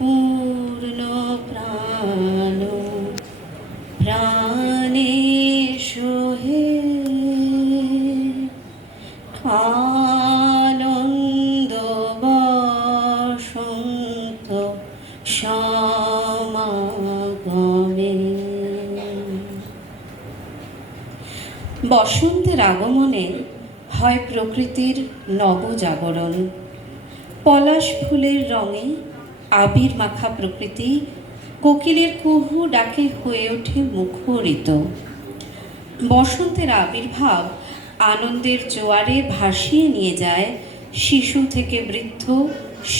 পূর্ণ প্রাণ প্রাণে সোহে আনন্দ বসন্ত সমাগমে। বসন্তের আগমনে হয় প্রকৃতির নবজাগরণ। পলাশ ফুলের রঙে আবির মাখা প্রকৃতি কোকিলের কুহু ডাকে হয়ে ওঠে মুখরিত। বসন্তের আবির্ভাব আনন্দের জোয়ারে ভাসিয়ে নিয়ে যায় শিশু থেকে বৃদ্ধ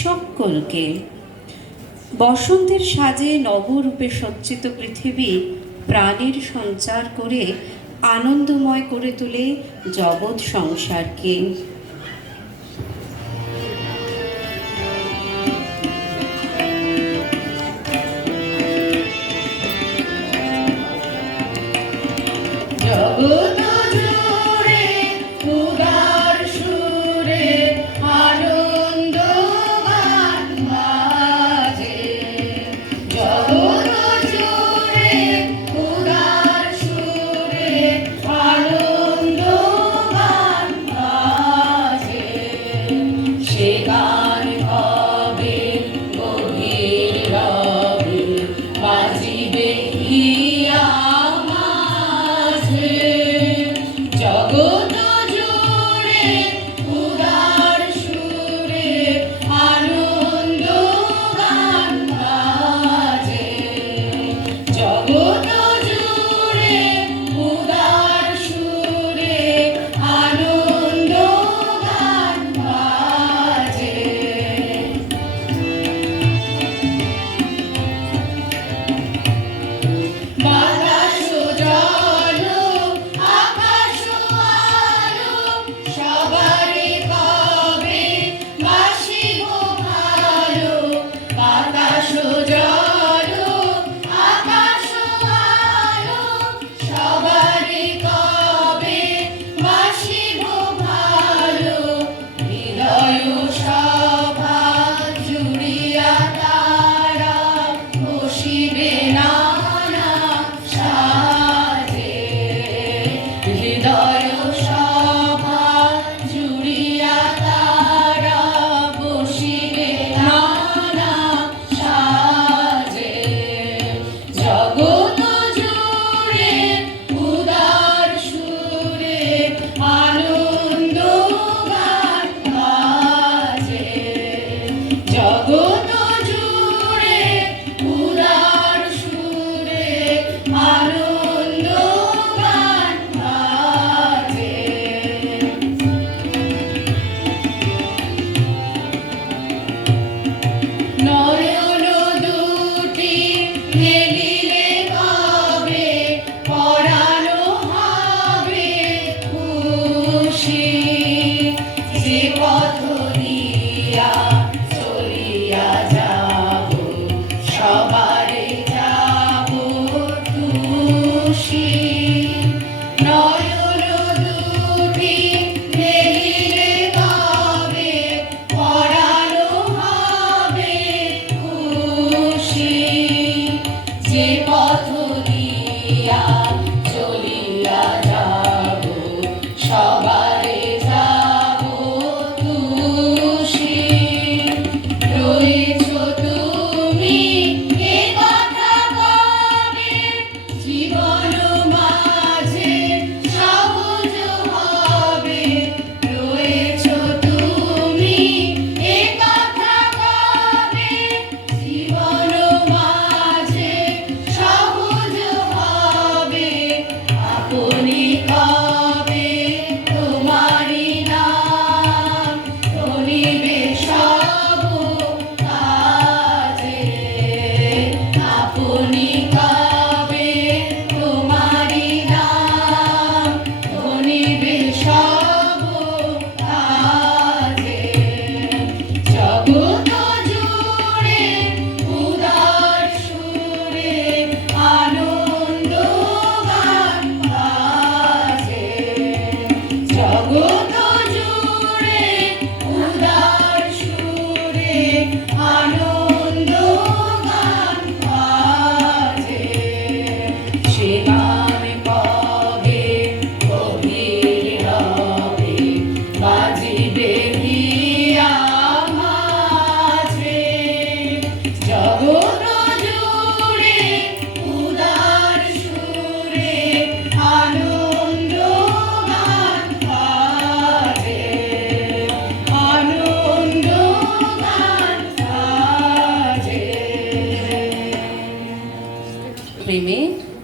সকলকে। বসন্তের সাজে নবরূপে সজ্জিত পৃথিবী প্রাণের সঞ্চার করে আনন্দময় করে তোলে জগৎ সংসারকে। জগৎ জুড়ে উদার সুরে আনন্দ গান বাজে। জগৎ জুড়ে উদার সুরে আনন্দ গান বাজে। সে গান হবে গভীর রবে, বাজিবে হিয়া জগৎ জুড়ে উদার সুরে আনন্দ গান বাজে। জগৎ জুড়ে উদার সুরে আনন্দ গান বাজে। বাতাস জল আকাশ আলো সবারই কবে বাসিব ভালো। বাতাস জল আকাশ আলো সবারই কবে বাসিব ভালো। হৃদয় সভা জুড়িয়া তারা বসিবে নানা সাজে। হৃদয় সভা জুড়িয়া তারা বসিবে নানা সাজে। জগৎ জুড়ে উদার সুরে আনন্দ গান বাজে। জগৎ জুড়ে উদার সুরে আনন্দ গান বাজে। নয়ন দুটি মেলিলে কবে পরানো হবে খুশি। যে পথ দিয়া চলিয়া যাব সবারে যাব খুশি। নয়ন দুটি মেলিলে কবে পরানো হবে খুশি। যে পথ দিয়া চলিয়া যাব সবারে যাব খুশি। রয়েছ তুমি এ কথা কবে, জীবন মাঝে সবুজ হবে। রয়েছ তুমি এ কথা কবে, জীবন মাঝে সবুজ হবে। আপনি কবে তোমারি নাম ধরিবে সব কাজে। আপনি কবে তোমারি নাম ধরিবে সব কাজে। জগৎ জুড়ে উদার সুরে আনন্দ গান বাজে। জগৎ জুড়ে উদার সুরে আনন্দ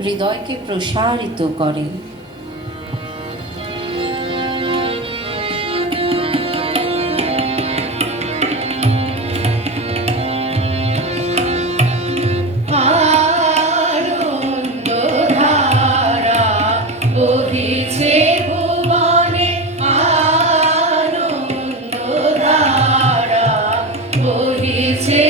হৃদয়কে প্রসারিত করে। আনন্দধারা বহিছে ভুবনে, আনন্দধারা বহিছে